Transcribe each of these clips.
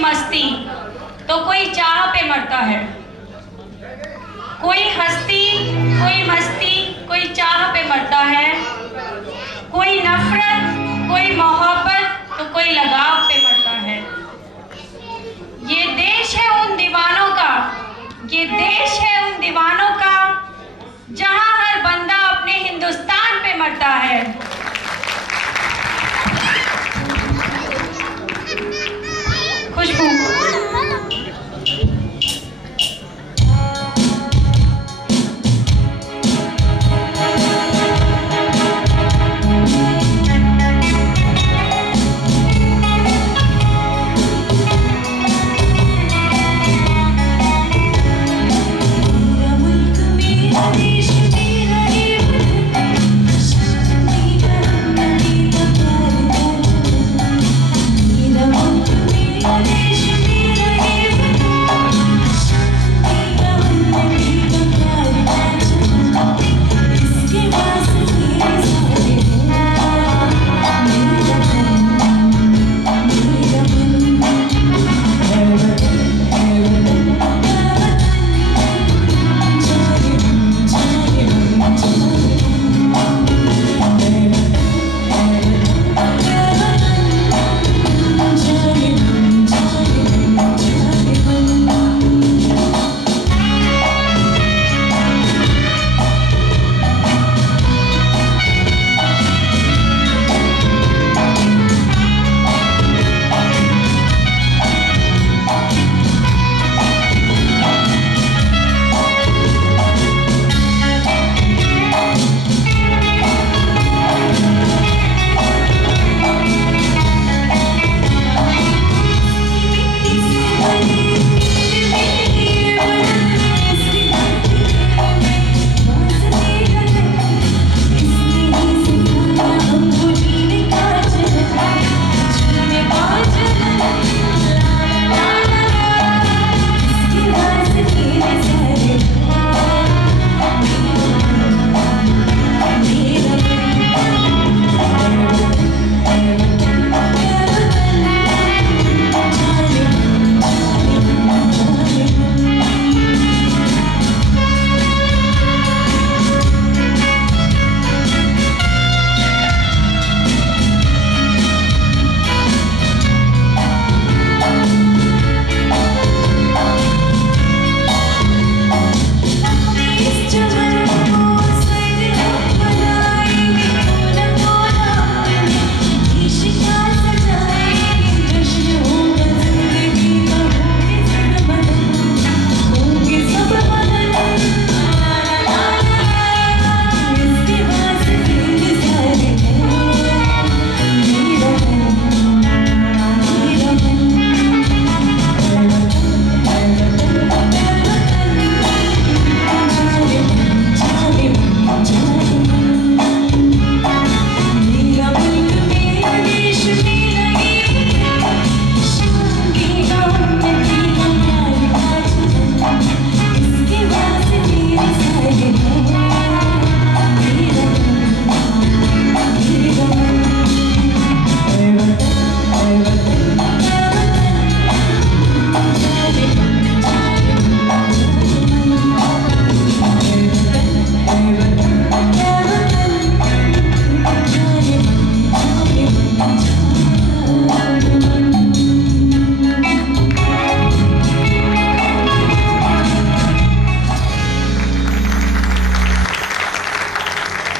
मस्ती तो कोई चाह पे मरता है। कोई हस्ती, कोई मस्ती, कोई चाह पे मरता है। कोई नफरत, कोई मोहब्बत तो कोई लगाव पे मरता है। ये देश है उन दीवानों का, ये देश है उन दीवानों का, जहां हर बंदा अपने हिंदुस्तान पे मरता है। खुशबू।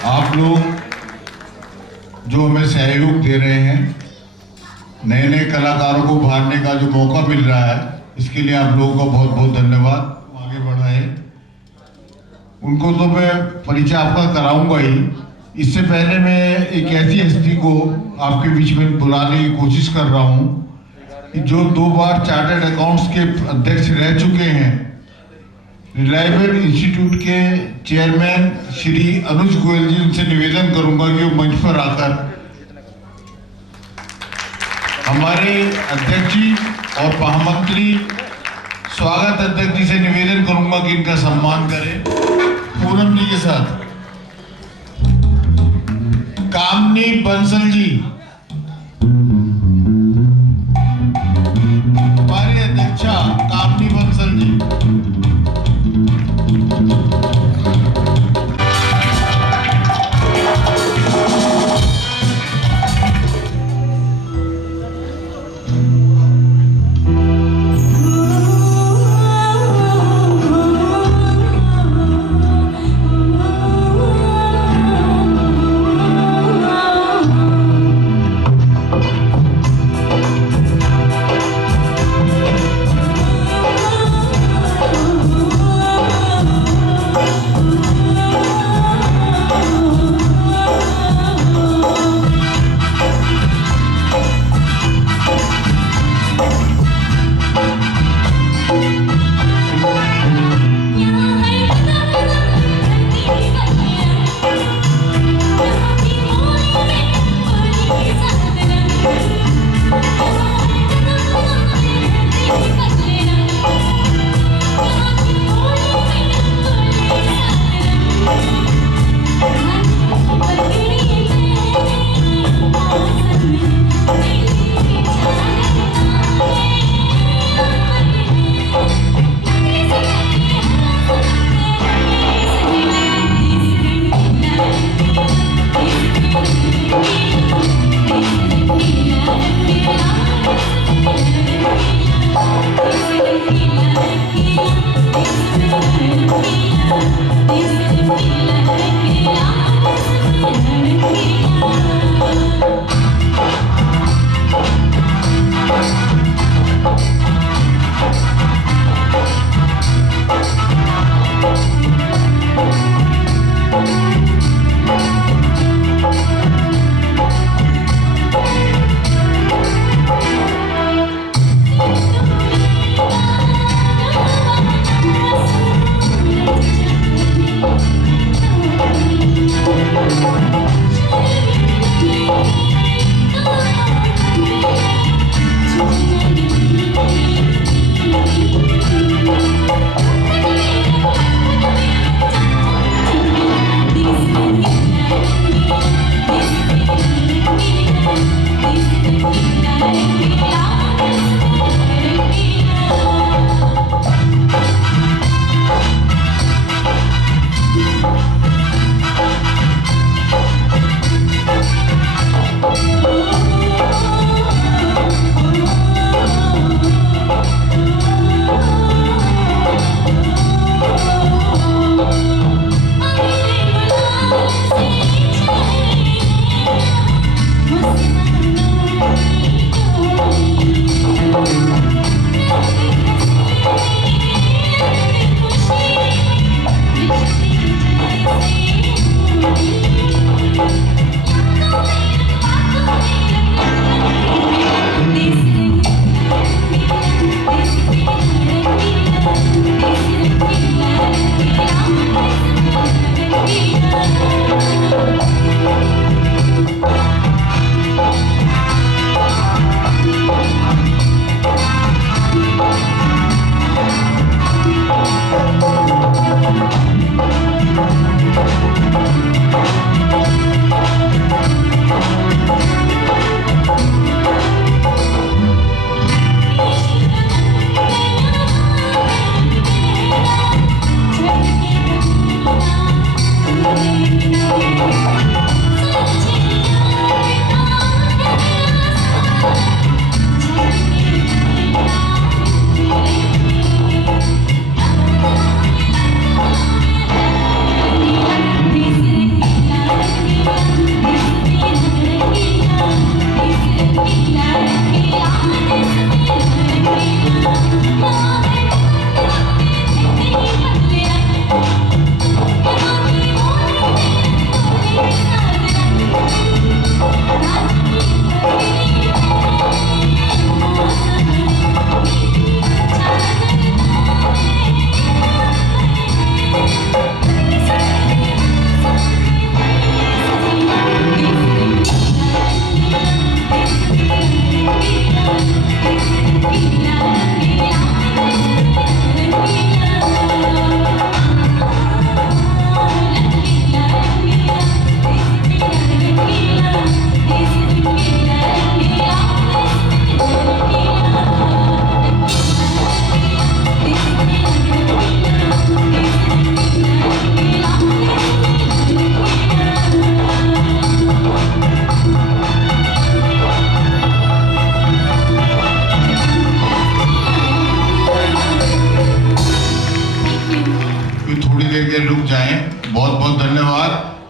आप लोग जो हमें सहयोग दे रहे हैं, नए नए कलाकारों को उभारने का जो मौका मिल रहा है, इसके लिए आप लोगों का बहुत बहुत धन्यवाद। आगे बढ़ाए उनको तो मैं परिचय आपका कराऊंगा ही। इससे पहले मैं एक ऐसी हस्ती को आपके बीच में बुलाने की कोशिश कर रहा हूं कि जो 2 बार चार्टर्ड अकाउंट्स के अध्यक्ष रह चुके हैं, रिलायबल इंस्टीट्यूट के चेयरमैन श्री अनुज गोयल जी, उनसे निवेदन करूंगा कि वो मंच पर आकर हमारे अध्यक्ष जी और महामंत्री स्वागत अध्यक्ष जी से निवेदन करूंगा कि इनका सम्मान करें। पूनम जी के साथ कामनी बंसल जी,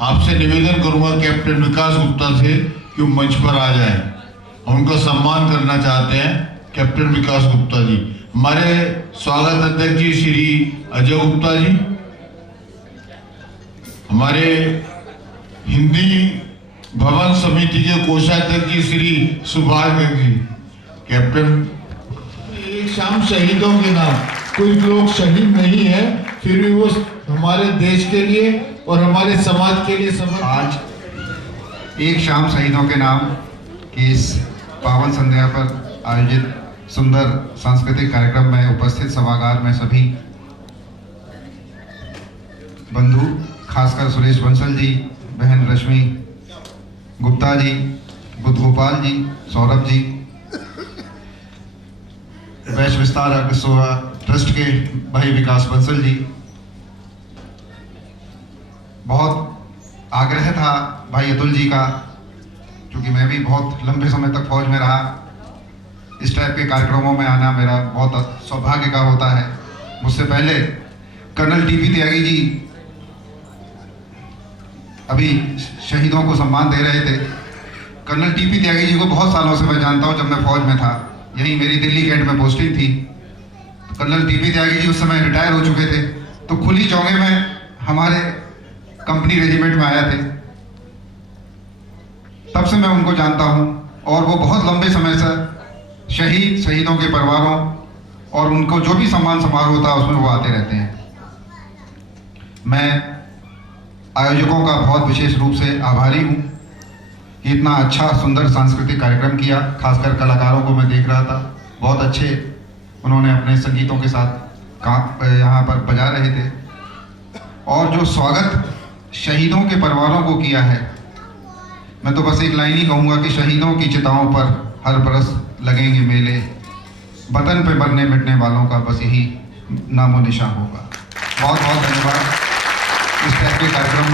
आपसे निवेदन करूंगा कैप्टन विकास गुप्ता से कि वो मंच पर आ जाए। हम उनका सम्मान करना चाहते हैं। कैप्टन विकास गुप्ता जी, हमारे स्वागत अध्यक्ष जी श्री अजय गुप्ता जी, हमारे हिंदी भवन समिति के कोषाध्यक्ष जी श्री सुभाष गर्ग जी। कैप्टन, एक शाम शहीदों के नाम, कोई लोग शहीद नहीं है फिर भी वो हमारे देश के लिए और हमारे समाज के लिए आज एक शाम शहीदों के नाम की इस पावन संध्या पर आयोजित सुंदर सांस्कृतिक कार्यक्रम में उपस्थित सभागार में सभी बंधु, खासकर सुरेश बंसल जी, बहन रश्मि गुप्ता जी, बुद्ध गोपाल जी, सौरभ जी, वैश्य विस्तार अग्रसेवा ट्रस्ट के भाई विकास बंसल जी। बहुत आग्रह था भाई अतुल जी का, क्योंकि मैं भी बहुत लंबे समय तक फौज में रहा, इस टाइप के कार्यक्रमों में आना मेरा बहुत सौभाग्य का होता है। मुझसे पहले कर्नल टीपी त्यागी जी अभी शहीदों को सम्मान दे रहे थे। कर्नल टीपी त्यागी जी को बहुत सालों से मैं जानता हूं, जब मैं फौज में था, यही मेरी दिल्ली कैंट में पोस्टिंग थी। कर्नल टीपी त्यागी जी उस समय रिटायर हो चुके थे, तो खुली चौगे में हमारे कंपनी रेजिमेंट में आया थे। तब से मैं उनको जानता हूं और वो बहुत लंबे समय से शहीदों के परिवारों और उनको जो भी सम्मान समारोह होता है उसमें वो आते रहते हैं। मैं आयोजकों का बहुत विशेष रूप से आभारी हूं कि इतना अच्छा सुंदर सांस्कृतिक कार्यक्रम किया। खासकर कलाकारों को मैं देख रहा था, बहुत अच्छे उन्होंने अपने संगीतों के साथ यहाँ पर बजा रहे थे। और जो स्वागत शहीदों के परिवारों को किया है, मैं तो बस एक लाइन ही कहूँगा कि शहीदों की चिताओं पर हर बरस लगेंगे मेले, वतन पे मरने मिटने वालों का बस यही नामो निशान होगा। बहुत बहुत धन्यवाद। इस टाइप के कार्यक्रम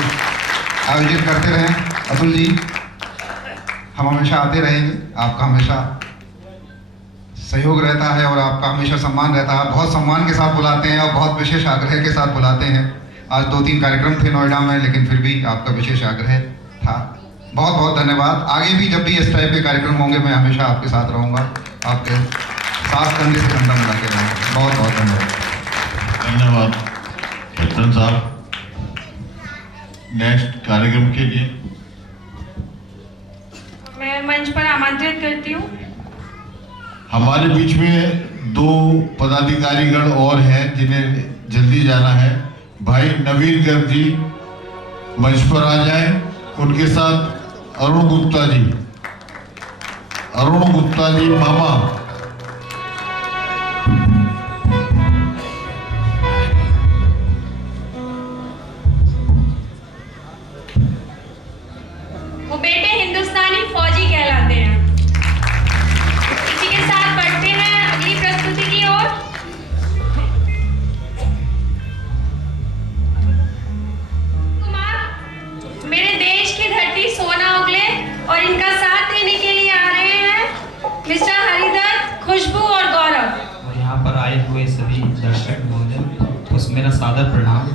आयोजित करते रहें अतुल जी, हम हमेशा आते रहेंगे। आपका हमेशा सहयोग रहता है और आपका हमेशा सम्मान रहता है। बहुत सम्मान के साथ बुलाते हैं और बहुत विशेष आग्रह के साथ बुलाते हैं। आज 2-3 कार्यक्रम थे नोएडा में, लेकिन फिर भी आपका विशेष आग्रह था। बहुत बहुत धन्यवाद। आगे भी जब भी इस टाइप के कार्यक्रम होंगे मैं हमेशा आपके साथ रहूँगा, आपके साथ कंधे से कंधा मिला के रहूँगा। बहुत बहुत धन्यवाद। धन्यवाद कैप्टन साहब। नेक्स्ट कार्यक्रम के लिए मैं मंच पर आमंत्रित करती हूँ। हमारे बीच में 2 पदाधिकारीगण और हैं जिन्हें जल्दी जाना है। भाई नवीन गर्ग जी मंच पर आ जाएं, उनके साथ अरुण गुप्ता जी, मामा। वो बेटे हिंदुस्तानी फौजी कहलाते हैं। इसी के साथ बढ़ते हैं अगली प्रस्तुति की ओर। कुमार मेरे देश की धरती सोना उगले और इनका साथ देने के लिए आ रहे हैं मिस्टर हरिदत्त, खुशबू और गौरव। और यहाँ पर आए हुए सभी दर्शक महोदय को मेरा सादर प्रणाम।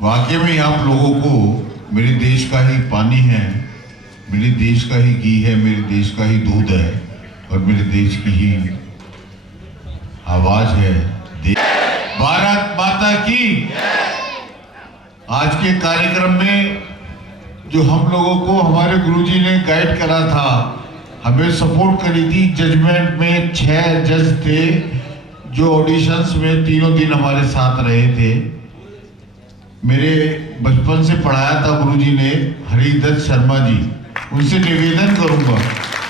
वाकई में आप लोगों को मेरे देश का ही पानी है, मेरे देश का ही घी है, मेरे देश का ही दूध है और मेरे देश की ही आवाज है। भारत माता की। आज के कार्यक्रम में जो हम लोगों को हमारे गुरुजी ने गाइड करा था, हमें सपोर्ट करी थी। जजमेंट में 6 जज थे जो ऑडिशंस में तीनों दिन हमारे साथ रहे थे। मेरे बचपन से पढ़ाया था गुरुजी ने, हरिदत्त शर्मा जी। उनसे निवेदन करूंगा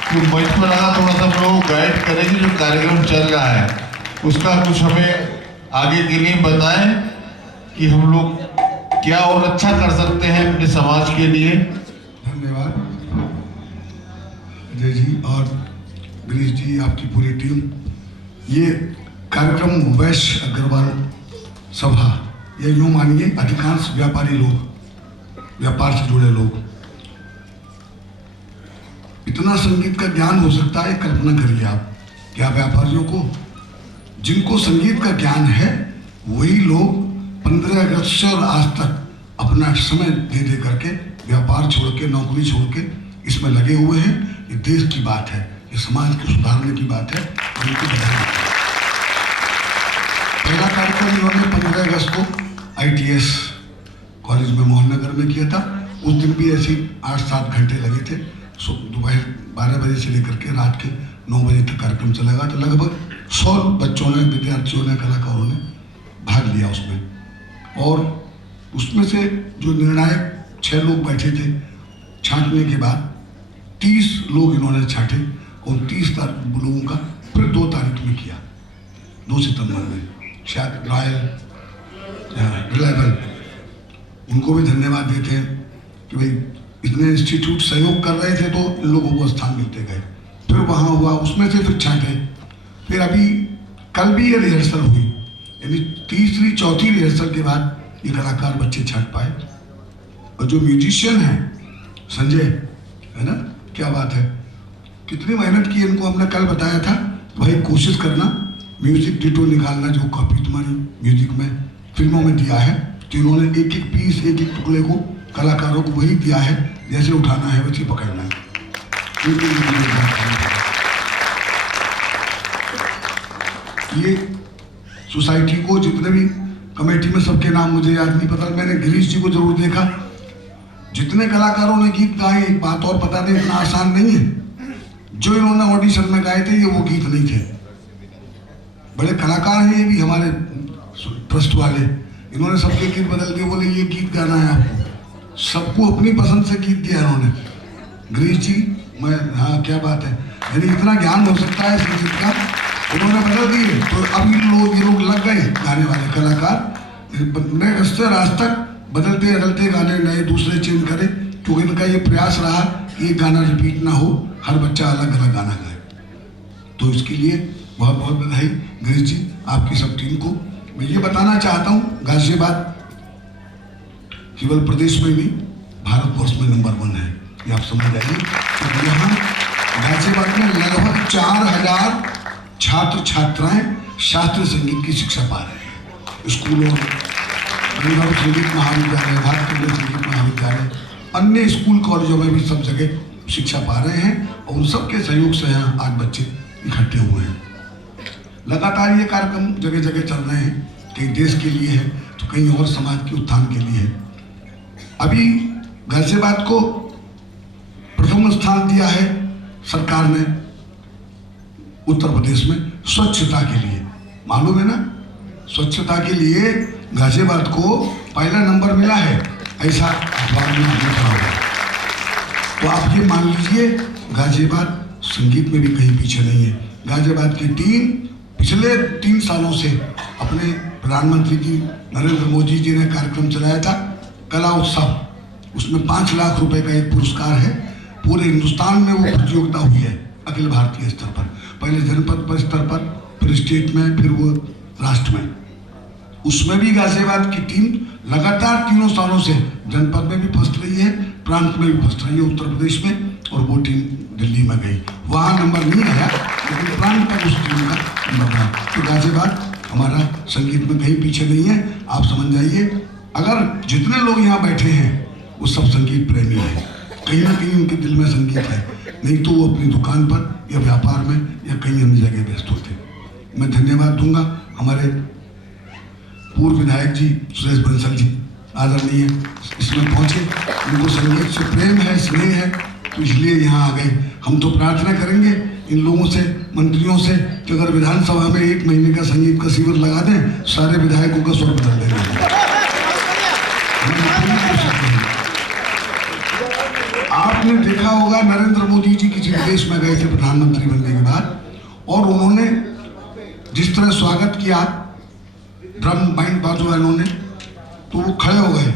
कि मंच पर आना थोड़ा सा हम लोग गाइड करेंगे, जो कार्यक्रम चल रहा है उसका कुछ हमें आगे के लिए बताएं कि हम लोग क्या और अच्छा कर सकते हैं अपने समाज के लिए। धन्यवाद अजय जी और गिरीश जी, आपकी पूरी टीम। ये कार्यक्रम वैश्य अग्रवाल सभा, ये यूँ मानिए अधिकांश व्यापारी लोग, व्यापार से जुड़े लोग, इतना संगीत का ज्ञान हो सकता है, कल्पना करिए आप। क्या व्यापारियों को, जिनको संगीत का ज्ञान है, वही लोग 15 अगस्त से और आज तक अपना समय दे दे करके व्यापार छोड़ के, नौकरी छोड़ के इसमें लगे हुए हैं। ये देश की बात है, ये समाज को सुधारने की बात है और उनकी बधाई। पहला कार्यक्रम इन्होंने 15 अगस्त को ITS कॉलेज में मोहननगर में किया था। उस दिन भी ऐसे 8-7 घंटे लगे थे। दोपहर 12 बजे से लेकर के रात के 9 बजे तक कार्यक्रम चलेगा। तो लगभग 100 बच्चों ने, विद्यार्थियों ने, कलाकारों ने भाग लिया उसमें। और उसमें से जो निर्णायक 6 लोग बैठे थे, छांटने के बाद 30 लोग इन्होंने छांटे और 30 लोगों का फिर 2 तारीख में किया, 2 सितंबर में। शायद रॉयल रिलायबल, उनको भी धन्यवाद देते हैं कि भाई इतने इंस्टीट्यूट सहयोग कर रहे थे तो इन लोगों को स्थान मिलते गए। फिर वहाँ हुआ, उसमें से फिर छांटे। फिर अभी कल भी ये रिहर्सल हुई, यानी तीसरी चौथी रिहर्सल के बाद ये कलाकार बच्चे छांट पाए। और जो म्यूजिशियन हैं संजय, है ना, क्या बात है, कितनी मेहनत की इनको हमने कल बताया था। भाई कोशिश करना म्यूजिक डिटो निकालना, जो कॉपी तुम्हारी म्यूजिक में फिल्मों में दिया है, तो इन्होंने एक एक पीस, एक एक टुकड़े को कलाकारों को वही दिया है, जैसे उठाना है वैसे पकड़ना है। ये सोसाइटी को जितने भी कमेटी में, सबके नाम मुझे याद नहीं पता, मैंने गिरीश जी को जरूर देखा। जितने कलाकारों ने गीत गाए, एक बात और पता नहीं, इतना आसान नहीं है। जो इन्होंने ऑडिशन में गाए थे ये वो गीत नहीं थे। बड़े कलाकार हैं ये भी हमारे ट्रस्ट वाले, इन्होंने सबके गीत बदल दिए, बोले ये गीत गाना है आपको। सबको अपनी पसंद से गीत दिया इन्होंने। गिरीश जी, मैं, हाँ क्या बात है, यानी इतना ज्ञान हो सकता है संगीत का, उन्होंने बदल दिए। तो अब ये लोग लग गए गाने वाले कलाकार, नए अगस्त से आज तक बदलते बदलते गाने नए दूसरे चेंज करें, क्योंकि इनका ये प्रयास रहा कि एक गाना रिपीट ना हो, हर बच्चा अलग अलग गाना गाए। तो इसके लिए बहुत बहुत बधाई गिरीश जी, आपकी सब टीम को। मैं ये बताना चाहता हूँ, गाजियाबाद केवल प्रदेश में नहीं, भारतवर्ष में नंबर 1 है, ये आप समझ जाइए। तो यहाँ गाजियाबाद में लगभग 4000 छात्र छात्राएं शास्त्रीय संगीत की शिक्षा पा रहे हैं। स्कूलों, गंगा संगीत महाविद्यालय, भारतीय संगीत महाविद्यालय, अन्य स्कूल कॉलेजों में भी सब जगह शिक्षा पा रहे हैं। और उन सबके सहयोग से यहाँ आज बच्चे इकट्ठे हुए हैं। लगातार ये कार्यक्रम जगह जगह चल रहे हैं, कहीं देश के लिए है तो कहीं और समाज के उत्थान के लिए है। अभी गाजियाबाद को प्रथम स्थान दिया है सरकार ने उत्तर प्रदेश में स्वच्छता के लिए, मालूम है ना, स्वच्छता के लिए गाजियाबाद को पहला नंबर मिला है, ऐसा अखबार में लिखा हुआ। तो आप ये मान लीजिए गाजियाबाद संगीत में भी कहीं पीछे नहीं है। गाजियाबाद की टीम पिछले 3 सालों से अपने प्रधानमंत्री जी नरेंद्र मोदी जी ने कार्यक्रम चलाया था कला उत्सव, उसमें 5 लाख रुपए का एक पुरस्कार है। पूरे हिंदुस्तान में वो प्रतियोगिता हुई है, अखिल भारतीय स्तर पर, पहले जनपद स्तर पर, फिर स्टेट में, फिर वो राष्ट्र में। उसमें भी गाजियाबाद की टीम लगातार 3 सालों से जनपद में भी फर्स्ट रही है, प्रांत में भी फर्स्ट रही है उत्तर प्रदेश में, और वो टीम दिल्ली में गई, वहाँ नंबर नहीं आया, लेकिन प्रांत तक उस टीम का नंबर आया। तो गाजियाबाद हमारा संगीत में कहीं पीछे नहीं है, आप समझ जाइए। अगर जितने लोग यहाँ बैठे हैं वो सब संगीत प्रेमी हैं, कहीं ना कहीं उनके दिल में संगीत है, नहीं तो वो अपनी दुकान पर या व्यापार में या कहीं अन्य जगह व्यस्त होते। मैं धन्यवाद दूंगा हमारे पूर्व विधायक जी सुरेश बंसल जी, आदरणीय इसमें पहुंचे, उनको संगीत से प्रेम है, स्नेह है, तो इसलिए यहाँ आ गए। हम तो प्रार्थना करेंगे इन लोगों से, मंत्रियों से, कि अगर विधानसभा में 1 महीने का संगीत का शिविर लगा दें, सारे विधायकों का स्वर बदल देंगे। आपने देखा होगा नरेंद्र मोदी जी किसी विदेश में गए थे प्रधानमंत्री बनने के बाद, और उन्होंने जिस तरह स्वागत किया, ड्रम बैंड बाजू उन्होंने, तो वो खड़े हो गए।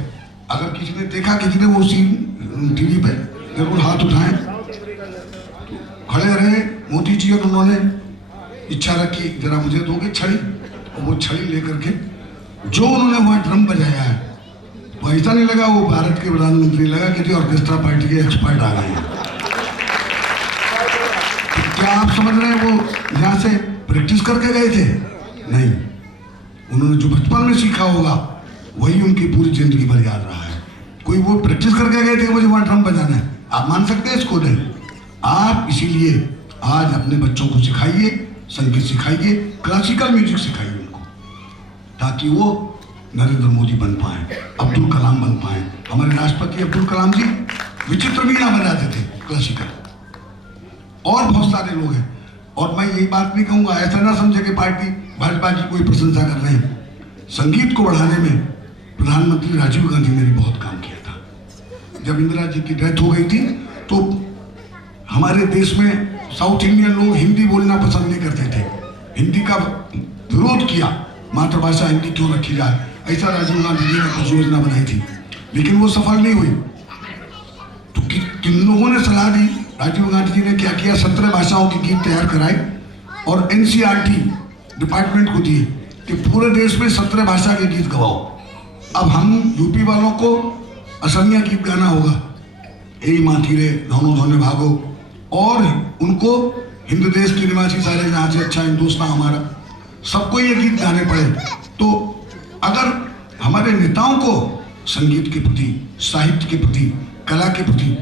अगर किसी ने देखा, किसी ने वो सीन टीवी पे जरूर हाथ उठाएं, खड़े रहे मोदी जी, और उन्होंने इच्छा रखी जरा मुझे दोगे छड़ी, और वो छड़ी लेकर के जो उन्होंने वहाँ ड्रम बजाया है, तो ऐसा नहीं लगा वो भारत के प्रधानमंत्री, लगा कि ऑर्केस्ट्रा पार्टी के एक्सपर्ट आ गए हैं। तो क्या आप समझ रहे हैं वो यहाँ से प्रैक्टिस करके गए थे? नहीं, उन्होंने जो बचपन में सीखा होगा वही उनकी पूरी जिंदगी भर याद रहा है। कोई वो प्रैक्टिस करके गए थे मुझे वहाँ ड्रम बजाना है, आप मान सकते हैं इसको? नहीं। आप इसीलिए आज अपने बच्चों को सिखाइए, संगीत सिखाइए, क्लासिकल म्यूजिक सिखाइए उनको, ताकि वो नरेंद्र मोदी बन पाए, अब्दुल कलाम बन पाए। हमारे राष्ट्रपति अब्दुल कलाम जी विचित्र वीणा बजाते थे क्लासिकल, और बहुत सारे लोग हैं। और मैं यही बात नहीं कहूँगा, ऐसा ना समझे कि पार्टी भाजपा की कोई प्रशंसा कर रहे हैं। संगीत को बढ़ाने में प्रधानमंत्री राजीव गांधी ने भी बहुत काम किया था। जब इंदिरा जी की डेथ हो गई थी तो हमारे देश में साउथ इंडियन लोग हिंदी बोलना पसंद नहीं करते थे, हिंदी का विरोध किया, मातृभाषा हिंदी क्यों रखी जाए, ऐसा राजीव गांधी जी ने कुछ योजना बनाई थी, लेकिन वो सफल नहीं हुई। तो किन लोगों ने सलाह दी, राजीव गांधी जी ने क्या किया, 17 भाषाओं की गीत तैयार कराए और NCERT डिपार्टमेंट को दिए कि पूरे देश में 17 भाषा के गीत गवाओ। अब हम यूपी वालों को असमिया गीत गाना होगा, ए माथीरे दोनों धोने भागो, और उनको हिंद देश के निवासी सारे जहाँ से अच्छा हिंदुस्तान हमारा, सबको ये गीत गाने पड़े। तो अगर हमारे नेताओं को संगीत के प्रति, साहित्य के प्रति, कला के प्रति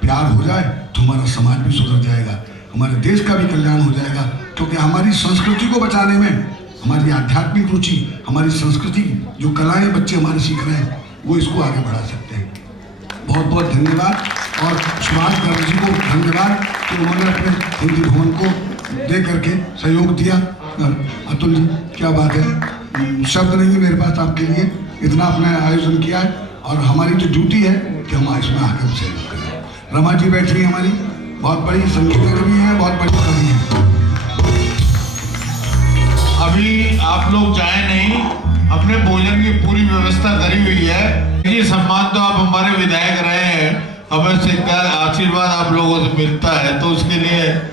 प्यार हो जाए तो हमारा समाज भी सुधर जाएगा, हमारे देश का भी कल्याण हो जाएगा। क्योंकि हमारी संस्कृति को बचाने में हमारी आध्यात्मिक रुचि, हमारी संस्कृति, जो कलाएं बच्चे हमारे सीख रहे हैं, वो इसको आगे बढ़ा सकते हैं। बहुत बहुत धन्यवाद, और सुभाष गर्ग जी को धन्यवाद कि उन्होंने अपने हिंदी भवन को दे करके सहयोग दिया। अतुल जी, क्या बात है, शब्द नहीं है मेरे पास आपके लिए, इतना आपने आयोजन किया है, और हमारी तो ड्यूटी है कि हम इसमें आगे सहयोग करें। रमा जी बैठ रही है, हमारी बहुत बड़ी संगीतज्ञ भी है, बहुत बड़ी कवि है। अभी आप लोग जाए नहीं, अपने भोजन की पूरी व्यवस्था करी हुई है। ये सम्मान तो आप हमारे विधायक रहे हैं, हमें सरकार आशीर्वाद आप लोगों से मिलता है, तो उसके लिए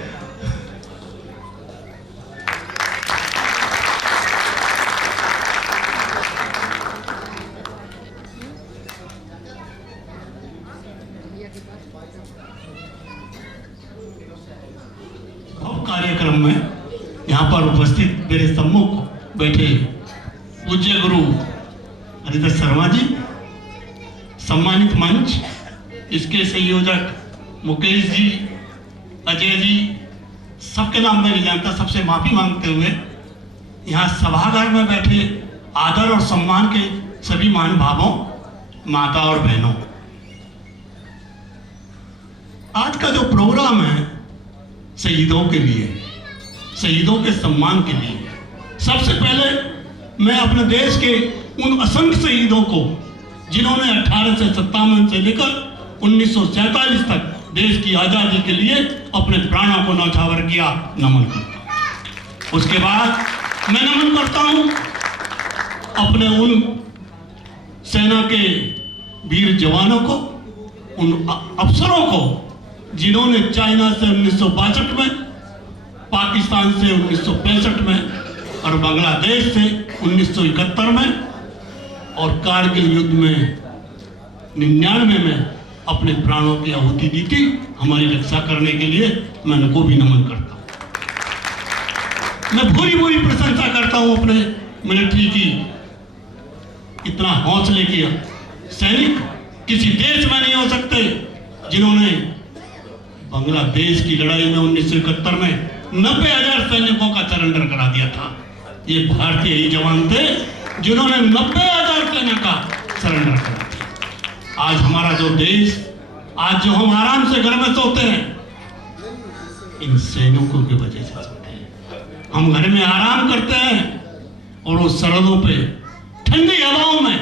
कार्यक्रम में यहाँ पर उपस्थित मेरे सम्मुख बैठे पूज्य गुरु हरिदास शर्मा जी, सम्मानित मंच, इसके संयोजक मुकेश जी, अजय जी, सबके नाम मैं नहीं जानता, सबसे माफी मांगते हुए यहाँ सभागार में बैठे आदर और सम्मान के सभी महानुभावों, माता और बहनों, आज का जो प्रोग्राम है शहीदों के लिए, शहीदों के सम्मान के लिए, सबसे पहले मैं अपने देश के उन असंख्य शहीदों को जिन्होंने 1857 से लेकर 1947 तक देश की आज़ादी के लिए अपने प्राणों को न्यौछावर किया, नमन करता हूँ। उसके बाद मैं नमन करता हूँ अपने उन सेना के वीर जवानों को, उन अफसरों को जिन्होंने चाइना से 1962 में, पाकिस्तान से 1965 में और बांग्लादेश से 1971 में और कारगिल युद्ध में 99 में अपने प्राणों की आहुति दी थी हमारी रक्षा करने के लिए। मैं उनको भी नमन करता हूँ। मैं पूरी प्रशंसा करता हूँ अपने मिलिट्री की, इतना हौसले के सैनिक किसी देश में नहीं हो सकते जिन्होंने बांग्लादेश की लड़ाई में 1971 में 90,000 सैनिकों का सरेंडर करा दिया था। ये भारतीय ही जवान थे जिन्होंने 90,000 सेना का सरेंडर करा दिया। आज हमारा जो देश, आज जो हम आराम से घर में सोते हैं, इन सैनिकों की वजह से सोते हैं। हम घर में आराम करते हैं और वो सरहदों पे ठंडी हवाओं में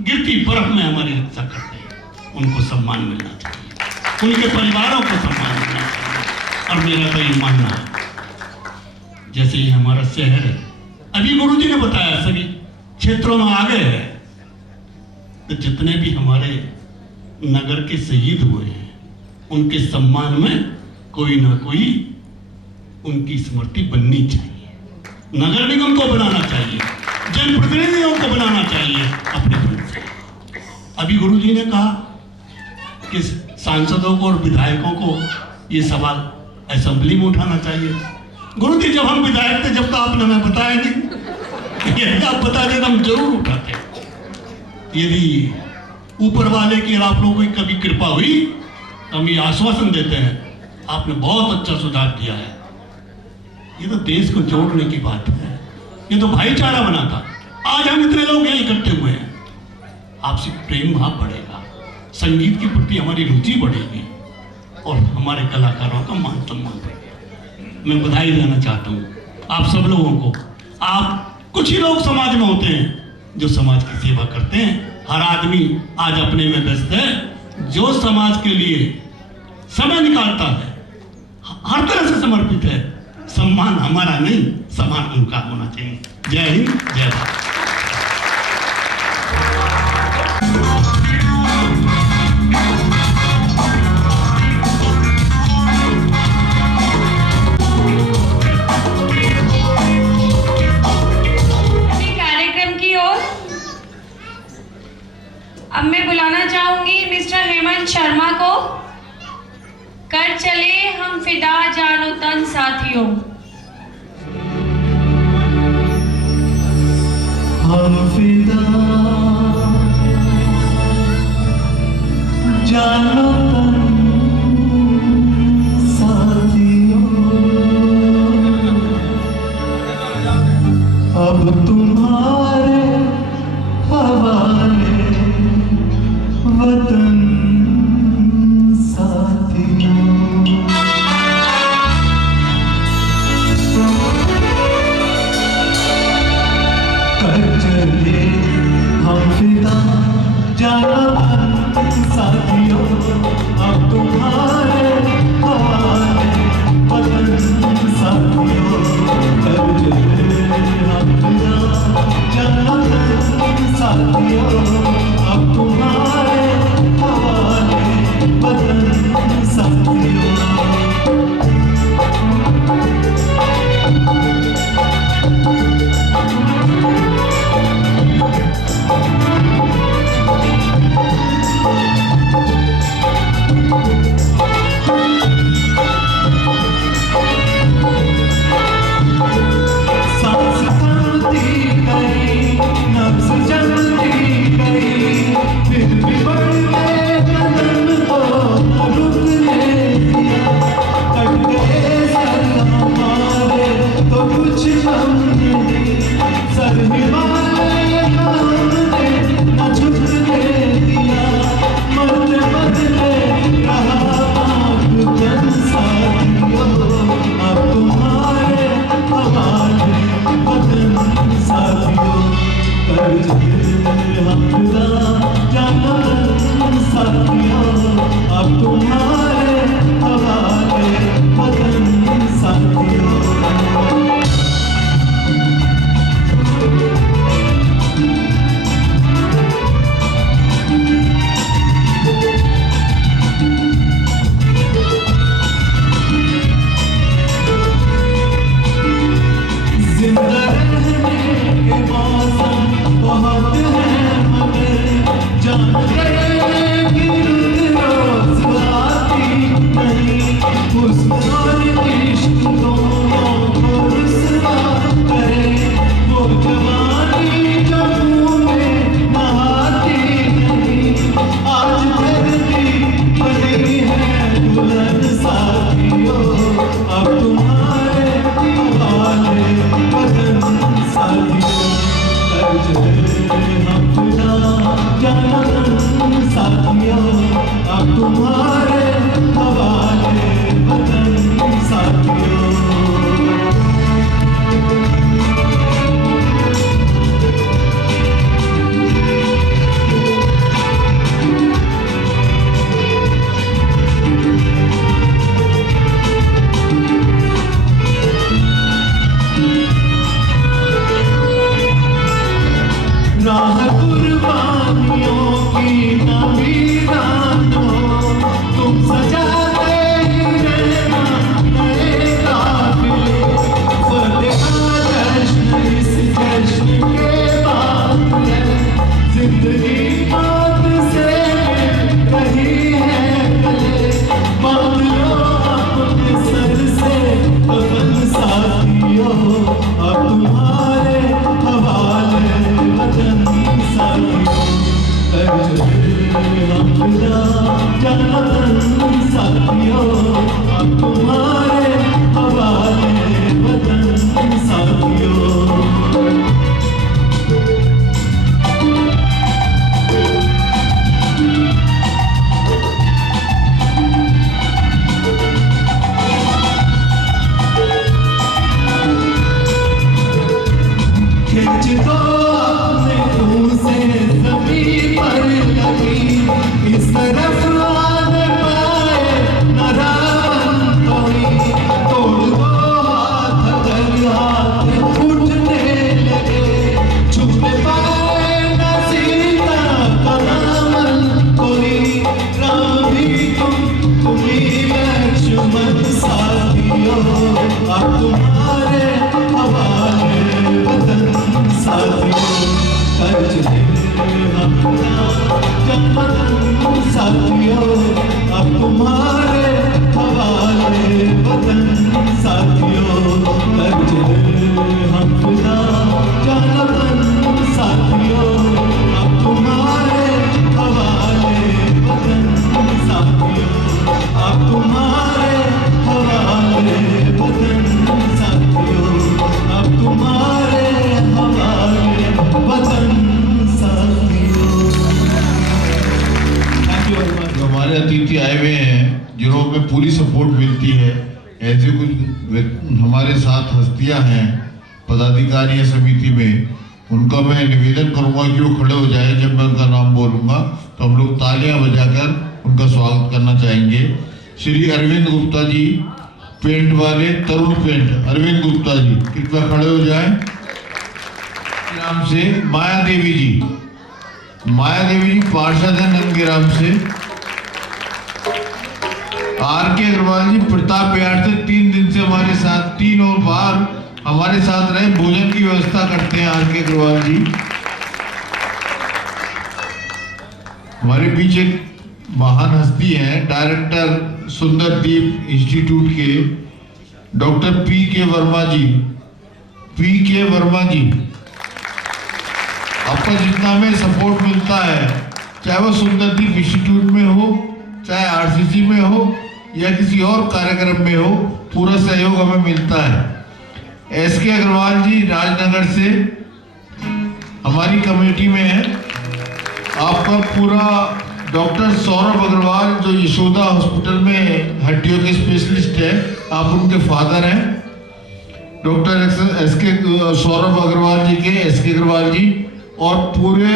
गिरती बर्फ में हमारी रक्षा करते हैं। उनको सम्मान मिलना चाहिए, उनके परिवारों को सम्मान मिलना चाहिए। और मेरा तो ये मानना है, जैसे ये हमारा शहर है, अभी गुरुजी ने बताया सभी क्षेत्रों में आगे है, तो जितने भी हमारे नगर के शहीद हुए हैं उनके सम्मान में कोई ना कोई उनकी स्मृति बननी चाहिए। नगर निगम को बनाना चाहिए, जनप्रतिनिधियों को बनाना चाहिए अपने फंड से। अभी गुरुजी ने कहा कि सांसदों को और विधायकों को ये सवाल असेंबली में उठाना चाहिए। गुरुजी जब हम विधायक थे जब तो आपने हमें बताया नहीं, यदि आप बता दें तो हम जरूर उठाते। यदि ऊपर वाले की आप लोगों की कभी कृपा हुई तो हम ये आश्वासन देते हैं, आपने बहुत अच्छा सुधार किया है। ये तो देश को जोड़ने की बात है, ये तो भाईचारा बना था। आज हम इतने लोग यहाँ इकट्ठे हुए हैं, आपसे प्रेम भाव बढ़ेगा, संगीत के प्रति हमारी रुचि बढ़ेगी और हमारे कलाकारों का मान सम्मान बढ़ेगा। मैं बधाई देना चाहता हूँ आप सब लोगों को। आप कुछ ही लोग समाज में होते हैं जो समाज की सेवा करते हैं। हर आदमी आज अपने में व्यस्त है। जो समाज के लिए समय निकालता है, हर तरह से समर्पित है, सम्मान हमारा नहीं, सम्मान उनका होना चाहिए। जय हिंद, जय भारत। अब मैं बुलाना चाहूंगी मिस्टर हेमंत शर्मा को। कर चले हम फिदा जानो तन साथियों। हम फिदा जानो तन साथियों, अब तुम्हारे हवाले वतन साथियों। कर चले हम फिदा जानो तन साथियों, अब तुम्हारे हवाले वतन साथियों। कर चले हम फिदा जानो तन साथियों, अब तुम्हारे हवाले वतन साथियों। सांस थमती गई, नब्ज़ जलती गई, फिर भी बढ़ते बदन को न रुकने दिया। कट गए सर हमारे तो कुछ हम नहीं, सर हिमालय हमने न झुकने दिया। मरते बदले रहा आँख साथियों, अब तुम्हारे हवाले वतन साथियों। कर चले हम फिदा जानो तन साथियों, अब तुम्हारे हवाले वतन साथियों। जिंदा रहने के मौसम बहुत हैं मगर वतन साथियों, अब तुम्हारे हवाले वतन साथियों। खिंच दो अपने खून से ज़मीं पर लगी, इस तरफ आने पाए न रावण कोई। तोड़ दो हाथ अगर हाथ उठने लगे, छुप पाए न सीता का दामन कोई। राम भी तुम ही लक्ष्मण साथियों, अब तुम्हारे हवाले वतन साथियों। कर्ज दे अपना वतन साथियों, अब तुम्हारे हवाले वतन साथियों। कर्ज दे अपना वतन साथियों, अब तुम्हारे हवाले वतन साथियों। अब तुम्हारे हवाले वतन साथियों, अब तुम्हारे हवाले वतन साथियों। Thank you very much. जो हमारे अतिथि आए हुए हैं, जिन्हों में पूरी सपोर्ट मिलती है, ऐसे कुछ हमारे साथ हस्तियां हैं पदाधिकारी समिति में, उनका मैं निवेदन करूंगा कि वो खड़े हो जाए जब मैं उनका नाम बोलूंगा, तो हम लोग तालियां बजाकर उनका स्वागत करना चाहेंगे। श्री अरविंद गुप्ता जी, पेंट वाले तरुण पेंट, अरविंद गुप्ता जी कृपया खड़े हो जाएं। नंदगिराम से माया देवी जी, माया देवी जी पार्षद है नंदगिराम से। आर के अग्रवाल जी प्रताप बिहार से 3 दिन से हमारे साथ, 3 और बार हमारे साथ रहे, भोजन की व्यवस्था करते हैं आर के अग्रवाल जी। हमारे बीच एक महान हस्ती हैं, डायरेक्टर सुंदरदीप इंस्टीट्यूट के डॉक्टर पी के वर्मा जी, पी के वर्मा जी। आपका जितना हमें सपोर्ट मिलता है, चाहे वो सुंदरदीप इंस्टीट्यूट में हो, चाहे आरसीसी में हो या किसी और कार्यक्रम में हो, पूरा सहयोग हमें मिलता है। एस के अग्रवाल जी राजनगर से हमारी कमेटी में है। आपका पूरा डॉक्टर सौरभ अग्रवाल जो यशोदा हॉस्पिटल में हड्डियों के स्पेशलिस्ट है, आप उनके फादर हैं। डॉक्टर एस के सौरभ अग्रवाल जी के एस के अग्रवाल जी, और पूरे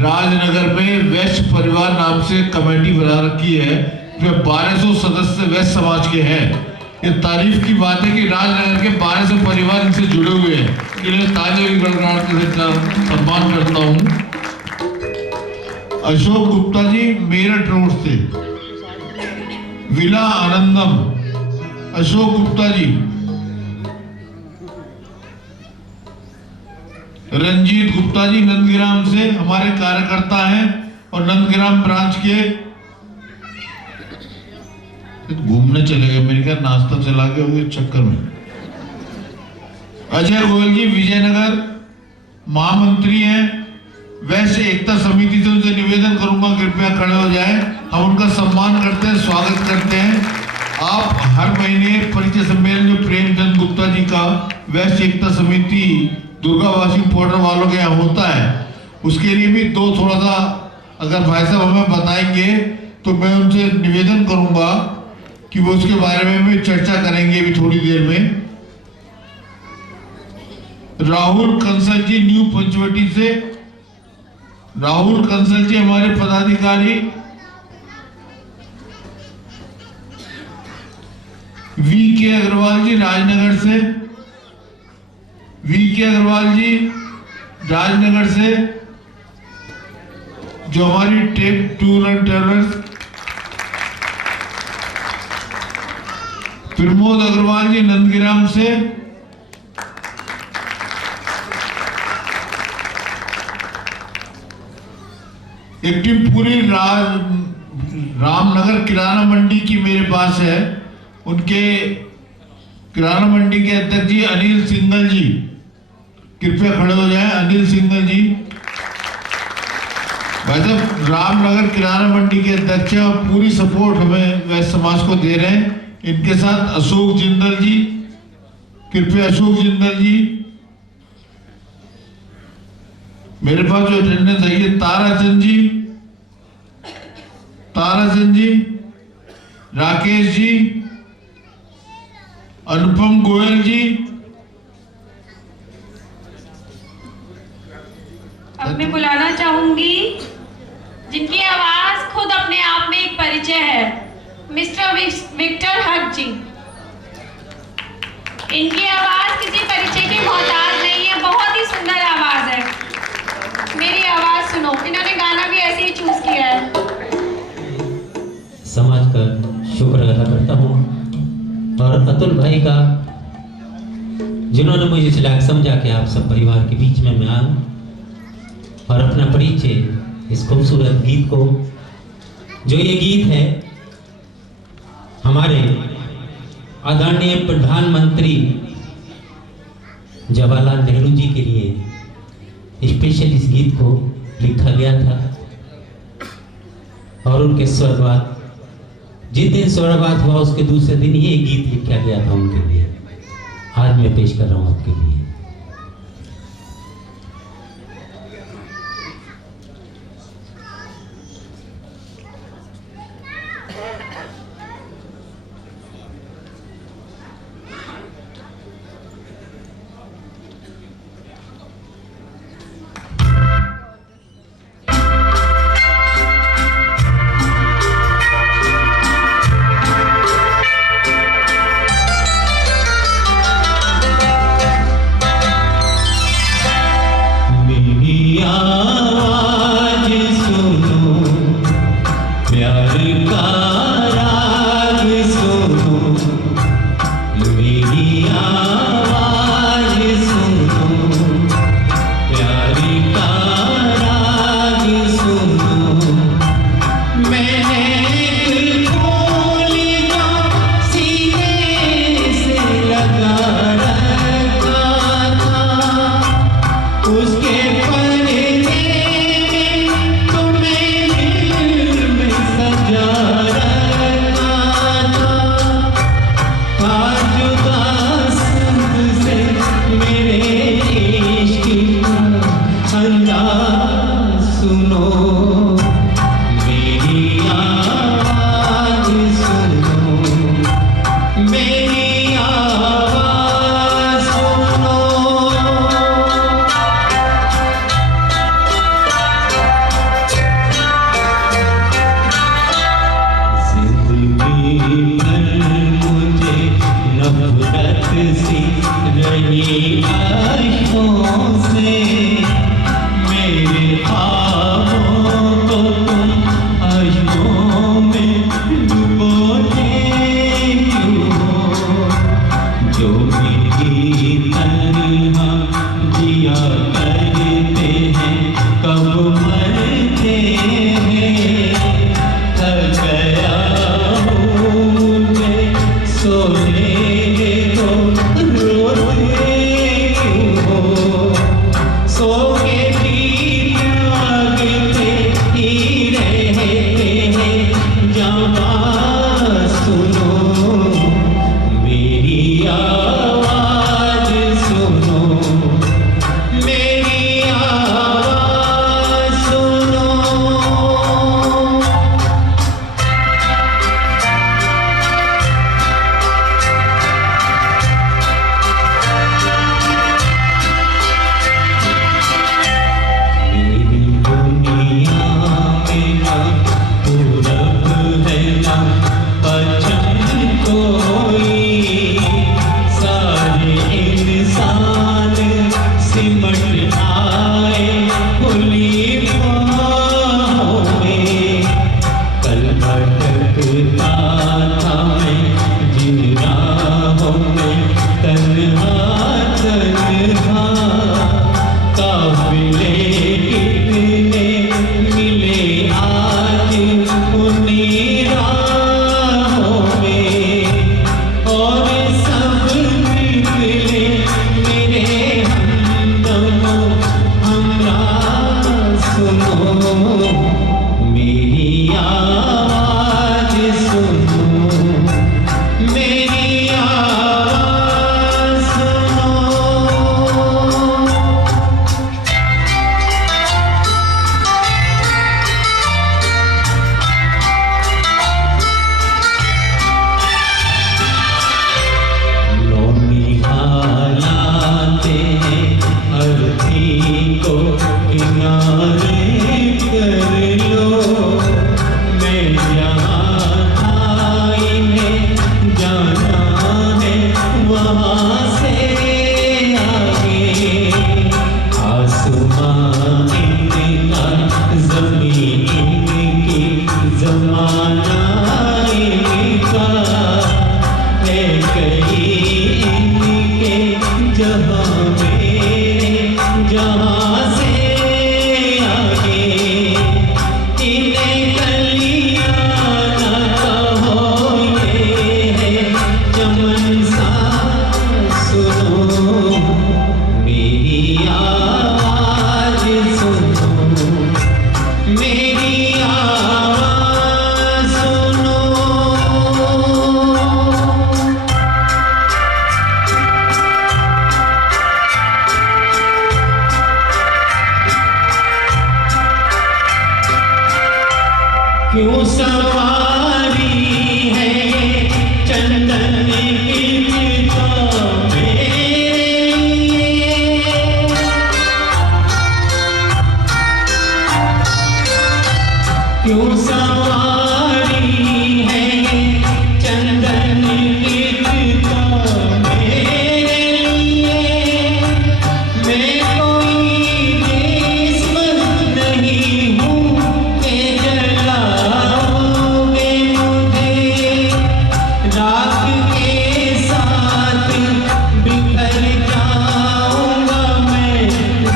राजनगर में वैश्य परिवार नाम से कमेटी बना रखी है, जो 1200 सदस्य वैश्य समाज के हैं। ये तारीफ की बात है कि राजनगर के 1200 परिवार इनसे जुड़े हुए हैं। इन्हें तालियों की गड़गड़ाहट के साथ सम्मान करता हूँ। अशोक गुप्ता जी मेरठ रोड से, विला आनंदम, अशोक गुप्ता जी। रंजीत गुप्ता जी नंदगिराम से हमारे कार्यकर्ता हैं और नंदगिराम ब्रांच के घूमने चले गए, मेरे ख्याल नाश्ता चला गए होंगे चक्कर में। अजय गोयल जी विजयनगर महामंत्री हैं, वैसे एकता समिति से उनसे निवेदन करूंगा कृपया खड़े हो जाएं। हम उनका सम्मान करते हैं, स्वागत करते हैं। आप हर महीने परिचय सम्मेलन जो प्रेमचंद गुप्ता जी का वैश्य एकता समिति दुर्गावासी बॉर्डर वालों के यहाँ होता है, उसके लिए भी थोड़ा सा अगर भाई साहब हमें बताएंगे तो मैं उनसे निवेदन करूंगा कि वो उसके बारे में भी चर्चा करेंगे अभी थोड़ी देर में। राहुल कंसल जी न्यू पंचवटी से, राहुल कंसल जी हमारे पदाधिकारी। वी के अग्रवाल जी राजनगर से, वी के अग्रवाल जी राजनगर से, जो हमारी tech tour and travellers. Pramod Agarwal ji Nandgiram से, एक टीम पूरी रामनगर किराना मंडी की मेरे पास है, उनके किराना मंडी के अध्यक्ष जी अनिल सिंघल जी, कृपया खड़े हो जाएं। अनिल सिंघल जी भाई साहब रामनगर किराना मंडी के अध्यक्ष हैं और पूरी सपोर्ट हमें वैश्य समाज को दे रहे हैं। इनके साथ अशोक जिंदल जी, कृपया अशोक जिंदल जी। मेरे पास जो अटेंडेंस है ये ताराचंद जी, राकेश जी, अनुपम गोयल जी। अब मैं बुलाना चाहूंगी जिनकी आवाज खुद अपने आप में एक परिचय है, मिस्टर विक्टर हक जी। इनकी आवाज किसी परिचय की मोहताज नहीं है, बहुत ही सुंदर आवाज है। मेरी आवाज सुनो। इन्होंने गाना भी ऐसे ही चूज किया है। समाज का शुक्र अदा करता हूँ और अतुल भाई का, जिन्होंने मुझे इस लायक समझा कि आप सब परिवार के बीच में मैं आऊँ और अपना परिचय इस खूबसूरत गीत को, जो ये गीत है हमारे आदरणीय प्रधानमंत्री जवाहरलाल नेहरू जी के लिए स्पेशल इस गीत को लिखा गया था और उनके स्वर्गवास, जिस दिन स्वर्गवास हुआ उसके दूसरे दिन ये गीत लिखा गया था उनके लिए। आज मैं पेश कर रहा हूँ आपके लिए। मेरी आवाज सुनो, मेरी आवाज सुनो। हालाते अर्थी को किनारे कर लो, मैं जहाँ था इन्हें जाना है वहाँ से आगे। आसमान इनका ज़मीन इनकी ज़माना इनका है, कहीं इनके जहाँ में जहाँ से आगे। इन्हें कलियाँ ना कहो, ये है चमन सा सुनो, मेरी आवाज सुनो, मेरी आवाज सुनो। क्यों सवारी है चंदन की चितों में, क्यों सवारी है चंदन की चितों मेरे लिए। मैं कोई किस्मत नहीं हूँ के जलाओगे मुझे, राख के साथ बिखर जाऊंगा मैं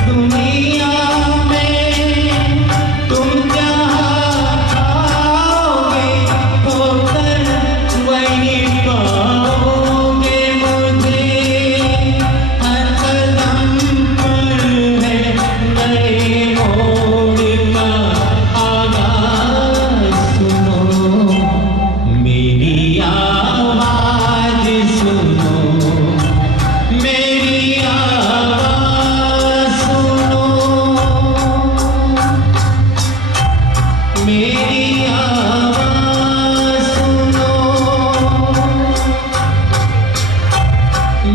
दुनिया में। तुम जहाँ आओगे होकर वही पाओगे मुझे, हर कदम पर है नए मोड़ का आगाज़। सुनो, मेरी आवाज सुनो, मेरी आवाज सुनो, मेरी आवाज सुनो,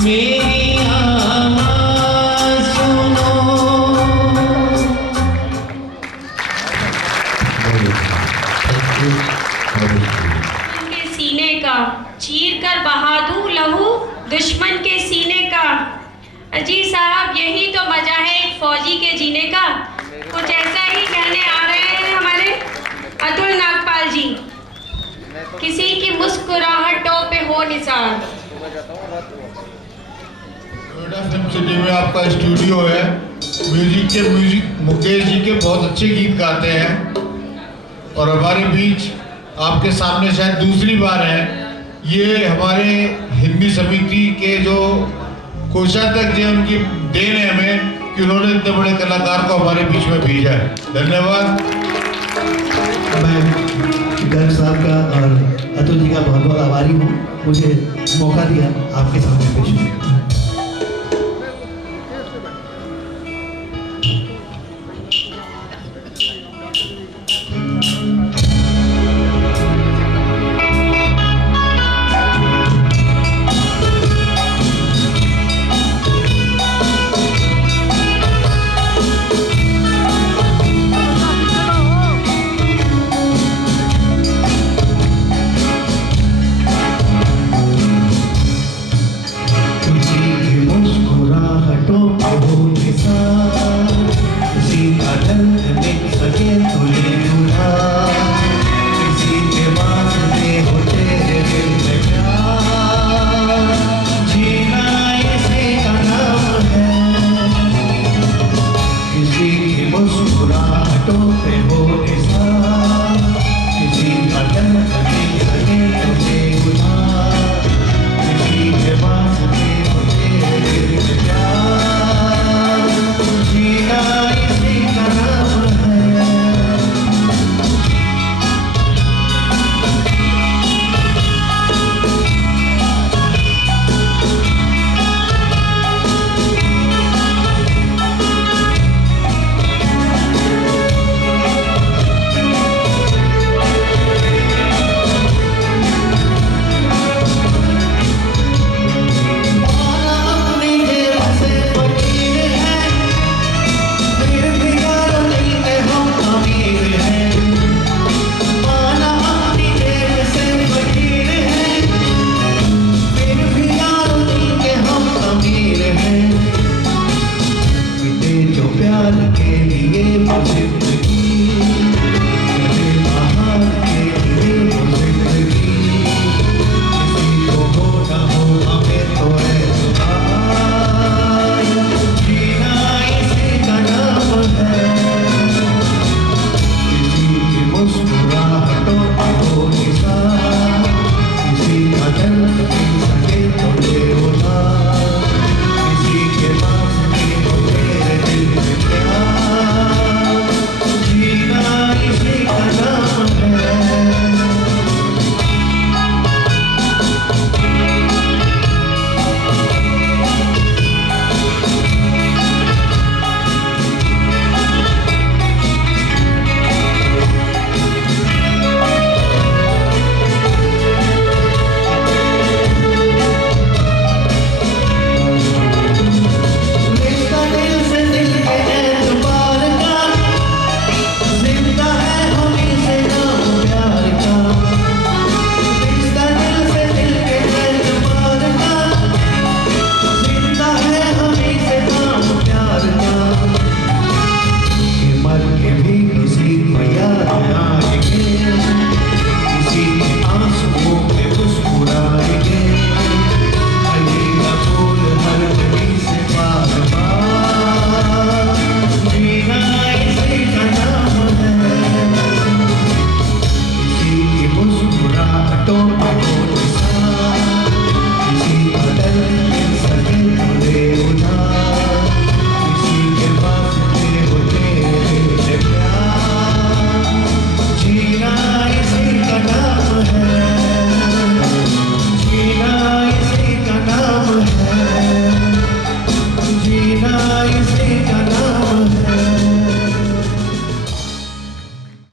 मेरी आवाज सुनो। के सीने का चीर कर बहा दूं लहू दुश्मन के सीने का। अजी साहब, यही तो मजा है एक फौजी के जीने का। कुछ ऐसा ही कहने आ रहे हैं हमारे अतुल नागपाल जी। किसी की मुस्कुराहटों पे हो निसार। नोएडा फिल्म सिटी में आपका स्टूडियो है। म्यूजिक मुकेश जी के बहुत अच्छे गीत गाते हैं और हमारे बीच आपके सामने शायद दूसरी बार है। ये हमारे हिंदी समिति के जो कोषाध्यक्ष जी, उनकी देन है हमें कि उन्होंने इतने बड़े कलाकार को हमारे बीच में भेजा है। धन्यवाद। मैं गर्ग साहब का और अतुल जी का बहुत बहुत आभारी हूँ, मुझे मौका दिया आपके सामने पेश होने का।